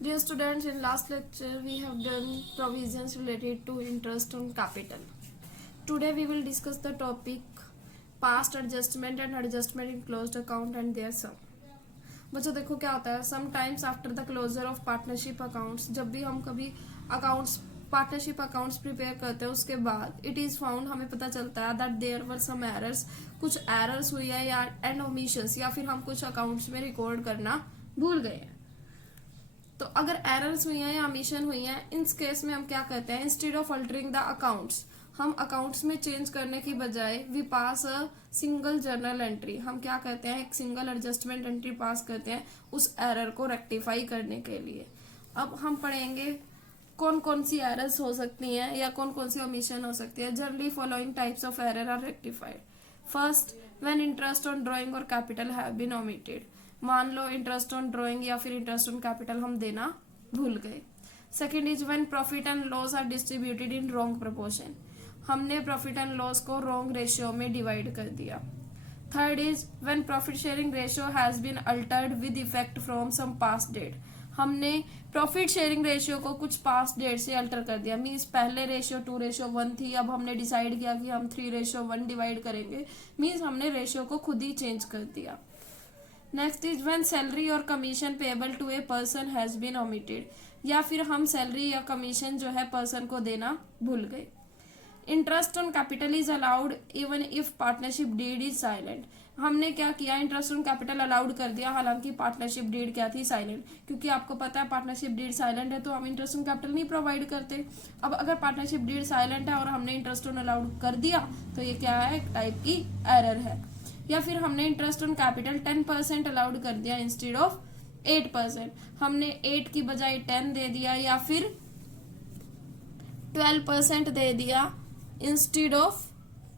Dear students, in last lecture we have done provisions related to interest on capital. Today we will discuss the topic past adjustment and adjustment in closed account and their sum. बच्चों देखो क्या होता है, sometimes after the closure of partnership accounts, जब भी हम कभी accounts partnership accounts prepare करते हैं उसके बाद इट इज फाउंड हमें पता चलता है that there were some errors, कुछ एरर्स हुई है या एंड ओमिशंस, या फिर हम कुछ अकाउंट्स में रिकॉर्ड करना भूल गए हैं. तो अगर एरर्स हुई हैं या ओमिशन हुई हैं, इन केस में हम क्या कहते हैं, instead of altering the accounts, हम अकाउंट्स में चेंज करने की बजाय we pass a single journal entry, हम क्या कहते हैं एक सिंगल एडजस्टमेंट एंट्री पास करते हैं उस एरर को रेक्टिफाई करने के लिए. अब हम पढ़ेंगे कौन कौन सी एरर्स हो सकती हैं या कौन कौन सी ओमिशन हो सकती है. Generally following types of error are rectified. First, when interest on drawing और कैपिटल हैव बीन ओमिटेड. मान लो इंटरेस्ट ऑन ड्राइंग या फिर इंटरेस्ट ऑन कैपिटल हम देना भूल गए. Second is when profit and loss are distributed in wrong proportion, हमने प्रॉफिट एंड लॉस को रॉन्ग रेशियो में डिवाइड कर दिया. Third is when profit sharing ratio has been altered with effect from some past date, हमने profit sharing ratio को कुछ past date से alter कर दिया. मीन्स पहले रेशियो 2:1 थी, अब हमने डिसाइड किया कि हम 3:1 डिवाइड करेंगे. मीन्स हमने रेशियो को खुद ही चेंज कर दिया. नेक्स्ट इज व्हेन सैलरी और commission payable to a person has been omitted, या फिर हम सैलरी या कमीशन जो है पर्सन को देना भूल गए. Interest on capital is allowed even if partnership deed is silent, हमने क्या किया, इंटरेस्ट ऑन कैपिटल अलाउड कर दिया हालांकि पार्टनरशिप डीड क्या थी, साइलेंट. क्योंकि आपको पता है पार्टनरशिप डीड साइलेंट है तो हम इंटरेस्ट ऑन कैपिटल नहीं प्रोवाइड करते. अब अगर पार्टनरशिप डीड साइलेंट है और हमने इंटरेस्ट ऑन अलाउड कर दिया तो ये क्या है, एक टाइप की एरर है. या फिर हमने इंटरेस्ट ऑन कैपिटल 10% अलाउड कर दिया इंस्टेड ऑफ 8%, हमने 8 की बजाय 10 दे दिया या फिर 12% दे दिया इंस्टेड ऑफ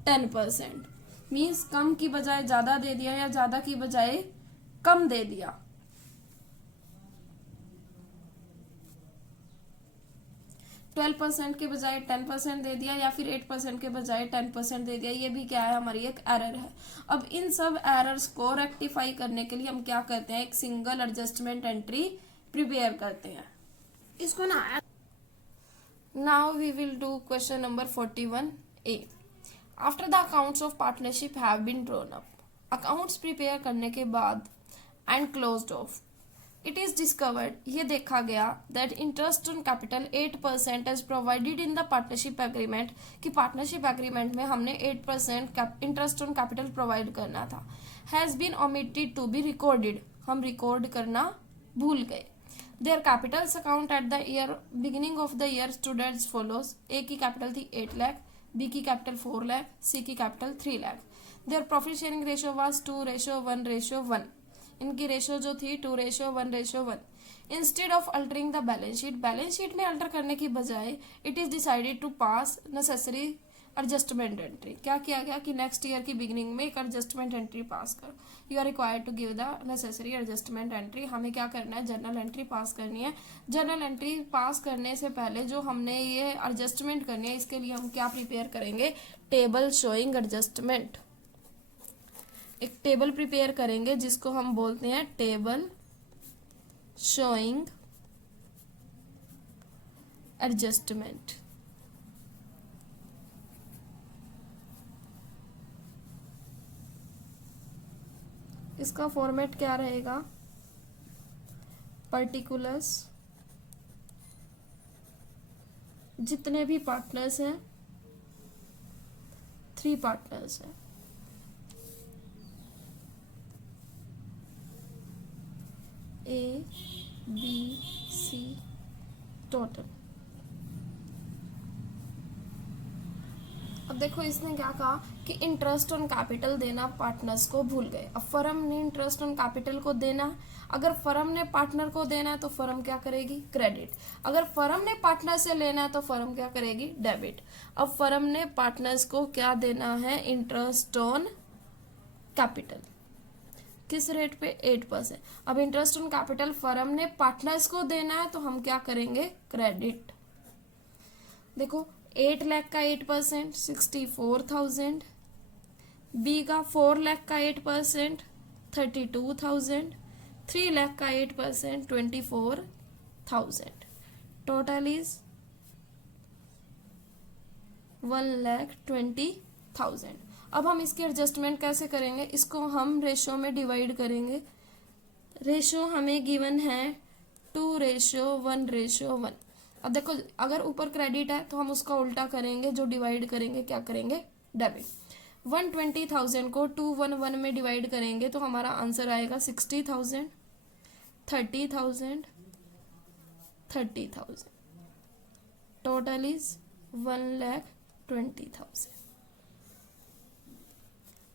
10%. मीन्स कम की बजाय ज्यादा दे दिया या ज्यादा की बजाय कम दे दिया. 12% के बजाय 10% दे दिया या फिर 8% के बजाय 10% दे दिया, ये भी क्या है, हमारी एक एरर है. अब इन सब एरर्स को रेक्टिफाई करने के लिए हम क्या करते हैं, एक सिंगल एडजस्टमेंट एंट्री प्रिपेयर करते हैं. इसको ना now we will do question number 41A. After the accounts of partnership have been drawn up, accounts prepare करने के बाद and closed off, it is discovered, ये देखा गया that interest on capital 8% as provided in the partnership agreement, कि partnership agreement में हमने 8% interest on capital provide करना था, has been omitted to be recorded, हम रिकॉर्ड करना भूल गए. Their Capitals account at the year beginning of the year stood as follows. A की कैपिटल थी 8 लाख, बी की कैपिटल 4 लाख, सी की capital 3 lakh. Their profit sharing ratio was 2:1:1, इनकी ratio जो थी 2:1:1. Instead of altering the balance sheet में alter करने की बजाय it is decided to pass necessary adjustment entry. क्या किया गया कि नेक्स्ट ईयर की बिगिनिंग में एक एडजस्टमेंट एंट्री पास करो. You are required to give the necessary adjustment entry. हमें क्या करना है, जर्नल एंट्री पास करनी है. जर्नल एंट्री पास करने से पहले जो हमने ये एडजस्टमेंट करनी है, इसके लिए हम क्या प्रिपेयर करेंगे, टेबल शोइंग एडजस्टमेंट. एक टेबल प्रिपेयर करेंगे जिसको हम बोलते हैं टेबल शोइंग एडजस्टमेंट. इसका फॉर्मेट क्या रहेगा, पर्टिकुलर्स, जितने भी पार्टनर्स हैं, 3 पार्टनर्स हैं, A, B, C टोटल. अब देखो इसने क्या कहा कि इंटरेस्ट ऑन कैपिटल देना पार्टनर्स को भूल गए. अब फर्म ने इंटरेस्ट ऑन कैपिटल को देना, अगर फर्म ने पार्टनर को देना है तो फर्म क्या करेगी, क्रेडिट. अगर फर्म ने पार्टनर से लेना है तो फर्म क्या करेगी, डेबिट. अब फर्म ने पार्टनर्स को क्या देना है, इंटरेस्ट ऑन कैपिटल. किस रेट पे, 8%. अब इंटरेस्ट ऑन कैपिटल फर्म ने पार्टनर्स को देना है तो हम क्या करेंगे, क्रेडिट. देखो 8 लाख का 8% 64,000, बी का 4 लाख का 8% 32,000, 3 लाख का 8% 24,000. 20,000. Total is 1,20,000. अब हम इसकी एडजस्टमेंट कैसे करेंगे, इसको हम रेशो में डिवाइड करेंगे. रेशो हमें गिवन है 2:1:1. अब देखो, अगर ऊपर क्रेडिट है तो हम उसका उल्टा करेंगे, जो डिवाइड करेंगे क्या करेंगे, डेबिट. 120,000 को 211 में डिवाइड करेंगे तो हमारा आंसर आएगा 60,000, 30,000, 30,000. Total is 1,20,000.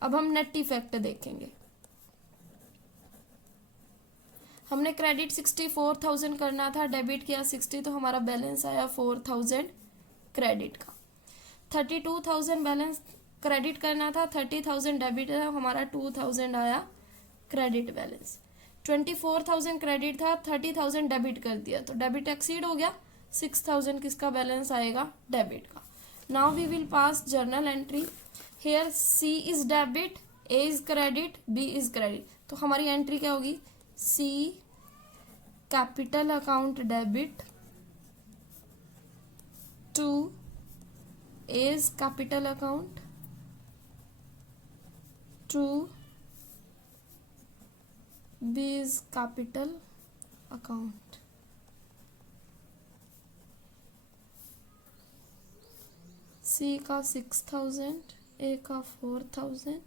अब हम नेट इफेक्ट देखेंगे. हमने क्रेडिट 64,000 करना था, डेबिट किया 60, तो हमारा बैलेंस आया 4,000 क्रेडिट का. 32,000 बैलेंस क्रेडिट करना था, 30,000 डेबिट था, हमारा 2,000 आया क्रेडिट बैलेंस. 24,000 क्रेडिट था, 30,000 डेबिट कर दिया, तो डेबिट एक्सीड हो गया. 6,000 किसका बैलेंस आएगा, डेबिट का. Now we will pass journal entry. Here C is debit, A is credit, B is credit. तो हमारी एंट्री क्या होगी, C capital account debit to A's capital account to B's capital account. C का 6,000, A का 4,000,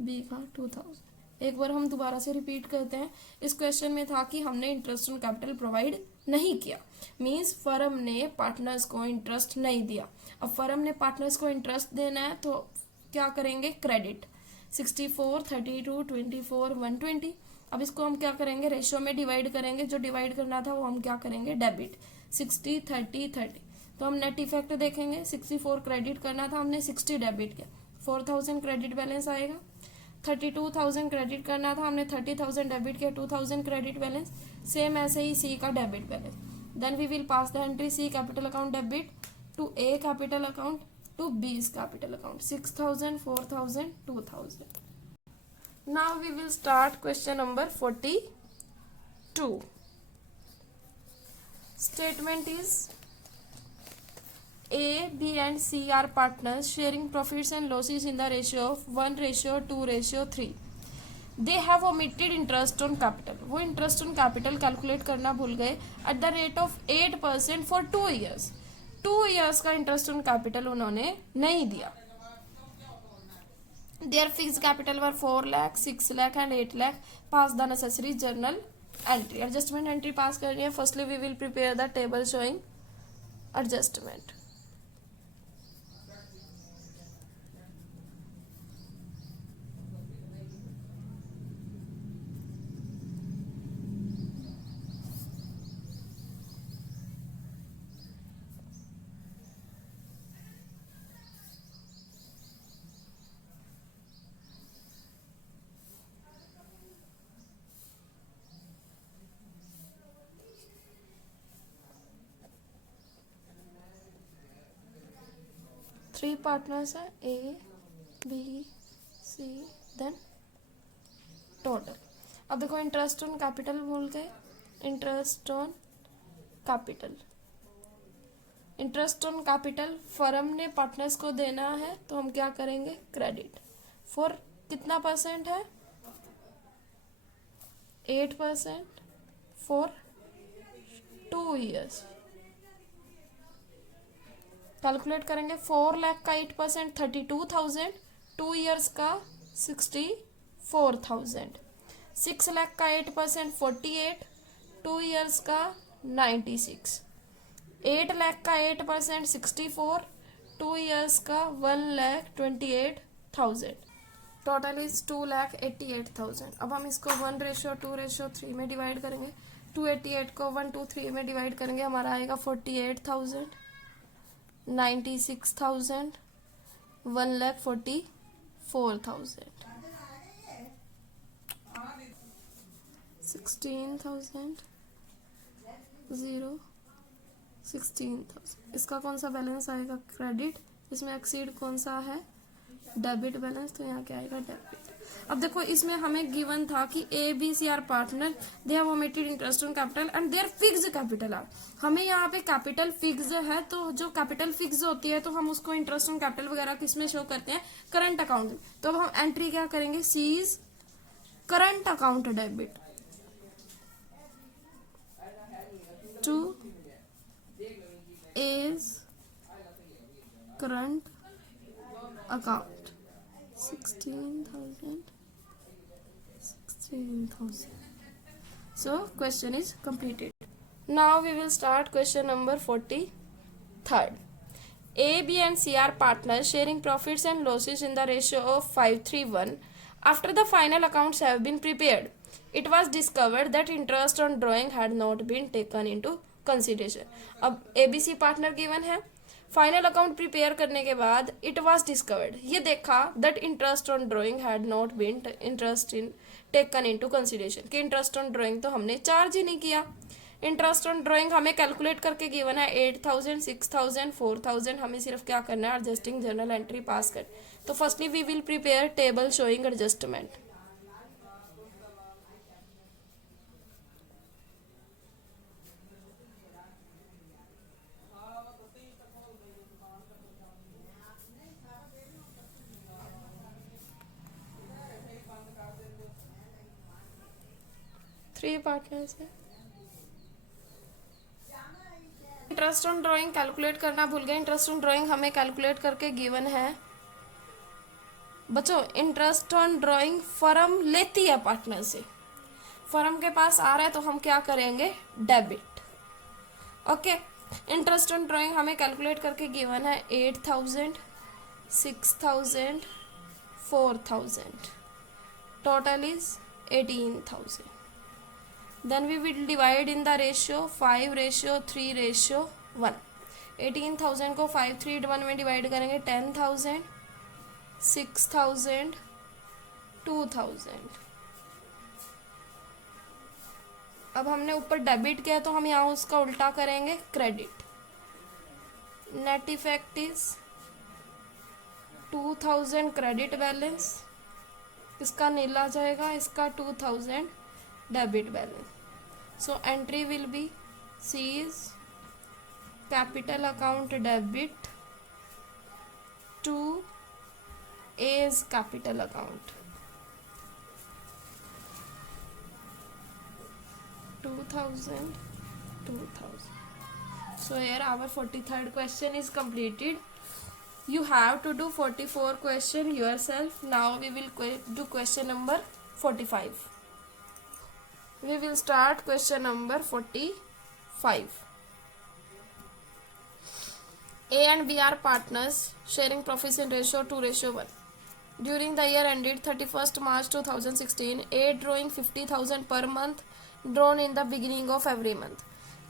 B का 2,000. एक बार हम दोबारा से रिपीट करते हैं. इस क्वेश्चन में था कि हमने इंटरेस्ट ऑन कैपिटल प्रोवाइड नहीं किया, मींस फर्म ने पार्टनर्स को इंटरेस्ट नहीं दिया. अब फर्म ने पार्टनर्स को इंटरेस्ट देना है तो क्या करेंगे, क्रेडिट. 64, 32, 24, 120. अब इसको हम क्या करेंगे, रेशियो में डिवाइड करेंगे, जो डिवाइड करना था वो हम क्या करेंगे, डेबिट. 60, 30, 30. तो हम नेट इफेक्ट देखेंगे. 64 क्रेडिट करना था, हमने 60 डेबिट किया, 4,000 क्रेडिट बैलेंस आएगा. 32,000 क्रेडिट करना था, हमने 30,000 डेबिट किया, 2,000 क्रेडिट बैलेंस. सेम ऐसे ही C का debit balance. Then we will pass the entry C capital account debit to A capital account to B's capital account. 6,000, 4,000, 2,000. Now we will start question number 42. Statement is A, B and C are partners sharing profits and losses in the ratio of 1:2:3. They have omitted interest on capital. वो interest on capital calculate करना भूल गए. At the rate of 8% for 2 years. 2 years का interest on capital उन्होंने नहीं दिया. Their fixed capital were 4 lakh, 6 lakh and 8 lakh. Pass the necessary journal entry. Adjustment entry pass करनी है. Firstly we will prepare the table showing adjustment. Three partners है, A, B, C, then total. अब देखो interest on capital बोल के, interest on capital. Interest on capital firm ने partners को देना है तो हम क्या करेंगे, क्रेडिट. फॉर कितना परसेंट है, 8% फॉर 2 years. कैलकुलेट करेंगे. 4 लाख का 8% 32,000, 2 years का 64,000. 6 लाख का 8% 48, 2 years का 96. 8 लाख का 8% 64, 2 years का 1,28,000. Total is 2,88,000. अब हम इसको 1:2:3 में डिवाइड करेंगे. 288 को 1:3 में डिवाइड करेंगे, हमारा आएगा 48,000, 96,000, 1,44,000. 16,000, 0, 16,000. इसका कौन सा बैलेंस आएगा, क्रेडिट. इसमें एक्सीड कौन सा है, डेबिट बैलेंस, तो यहाँ क्या आएगा, डेबिट. अब देखो इसमें हमें गिवन था कि A B C are partner, they have omitted interest on capital and their fixed capital are. हमें यहाँ पे कैपिटल फिक्स है, तो जो कैपिटल फिक्स होती है तो हम उसको इंटरेस्ट ऑन कैपिटल वगैरह किसमें शो करते हैं, करंट अकाउंट में। तो अब हम एंट्री क्या करेंगे, C's current account debit to A's current account 16,000. So question is completed. Now we will start question number 43rd. A, B and C are partners sharing profits and losses in the ratio of 5:3:1. After the final accounts have been prepared, it was discovered that interest on drawing had not been taken into consideration. अब ABC partner given है, final account prepare करने के बाद it was discovered, ये देखा that interest on drawing had not been interest in taken into consideration, कि interest on drawing तो हमने चार्ज ही नहीं किया। इंटरेस्ट ऑन ड्राइंग हमें कैलकुलेट करके गिवन है 8,000, 6,000, 4,000, हमें सिर्फ क्या करना है, एडजस्टिंग जर्नल एंट्री पास कर। तो firstly we will prepare table showing adjustment. Three partners है। इंटरेस्ट ऑन ड्राइंग कैलकुलेट करना भूल गए। इंटरेस्ट ऑन ड्राइंग हमें कैलकुलेट करके गिवन है बच्चों, इंटरेस्ट ऑन ड्राइंग फर्म लेती है पार्टनर से, फर्म के पास आ रहा है तो हम क्या करेंगे, debit. Okay, interest on drawing हमें कैलकुलेट करके गिवन है 8,000, 6,000, 4,000, total is 18,000। Then we will divide in the ratio 5:3:1। 18,000 को 5:3:1 में डिवाइड करेंगे 10,000, 6,000, 2,000। अब हमने ऊपर डेबिट किया तो हम यहाँ उसका उल्टा करेंगे credit. Net effect is 2,000 credit balance, इसका नील आ जाएगा, इसका 2,000 debit balance. So entry will be C's capital account debit to A's capital account 2,000, 2,000. So here our 43rd question is completed. You have to do 44 question yourself. Now we will do question number 45. We will start question number 45. A and B are partners sharing profits in ratio 2:1. During the year ended 31st March 2016, A drawing 50,000 per month drawn in the beginning of every month.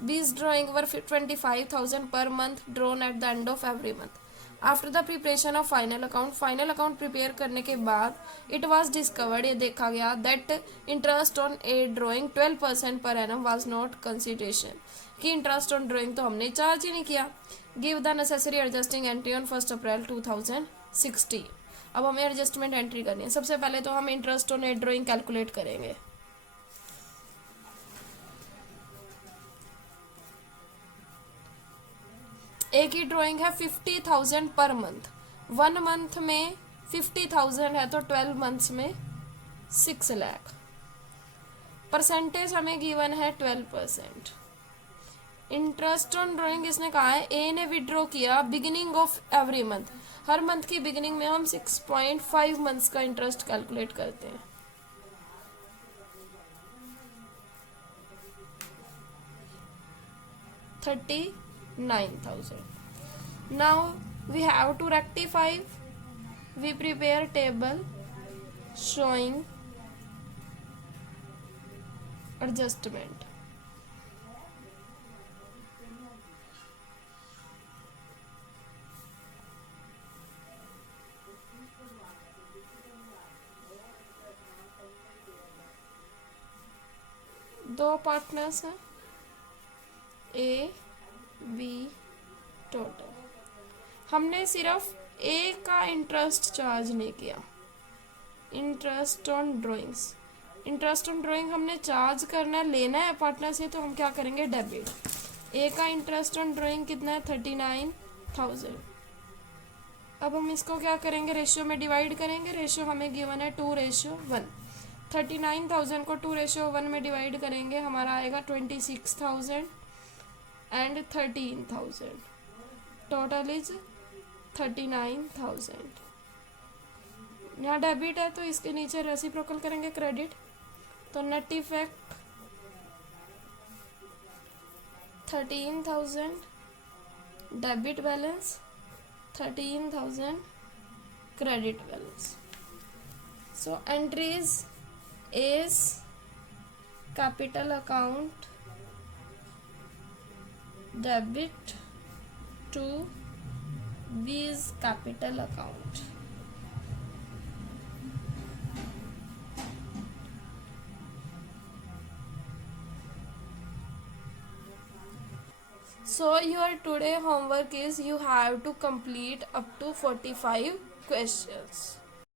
B's drawing were 25,000 per month drawn at the end of every month. After the preparation of final account prepare करने के बाद it was discovered, ये देखा गया that interest on A drawing 12% per annum was not consideration, कि interest on drawing तो हमने charge ही नहीं किया। Give the necessary adjusting entry on 1 अप्रैल 2016। अब हमें एडजस्टमेंट एंट्री करनी है। सबसे पहले तो हम interest on A drawing calculate करेंगे। एक ही ड्राइंग है 50,000 पर मंथ, 1 मंथ में 50,000 है तो 12 मंथ्स में 6 लाख। परसेंटेज हमें गिवन है 12%। इंटरेस्ट ऑन ड्राइंग इसने कहा है ए ने विड्रॉ किया beginning of every month, her month की बिगिनिंग में हम 6.5 मंथ्स का इंटरेस्ट कैलकुलेट करते हैं। $39,000. Now we have to rectify. We prepare table showing adjustment. दो पार्टनर्स हैं ए बी टोटल, हमने सिर्फ ए का इंटरेस्ट चार्ज नहीं किया, interest on drawings, interest on drawing हमने चार्ज करना है, लेना है पार्टनर से, तो हम क्या करेंगे, डेबिट। ए का इंटरेस्ट ऑन ड्राइंग कितना है, 39,000। अब हम इसको क्या करेंगे, रेशियो में डिवाइड करेंगे। रेशियो हमें गिवन है 2:1। 39,000 को 2:1 में डिवाइड करेंगे, हमारा आएगा 26,000 एंड 13,000। Total is 39,000। यहाँ डेबिट है तो इसके नीचे रेसिप्रोकल करेंगे क्रेडिट, तो net effect 13,000 debit balance, 13,000 credit balance. So entries is capital account debit to B's capital account. So your today homework is you have to complete up to 45 questions.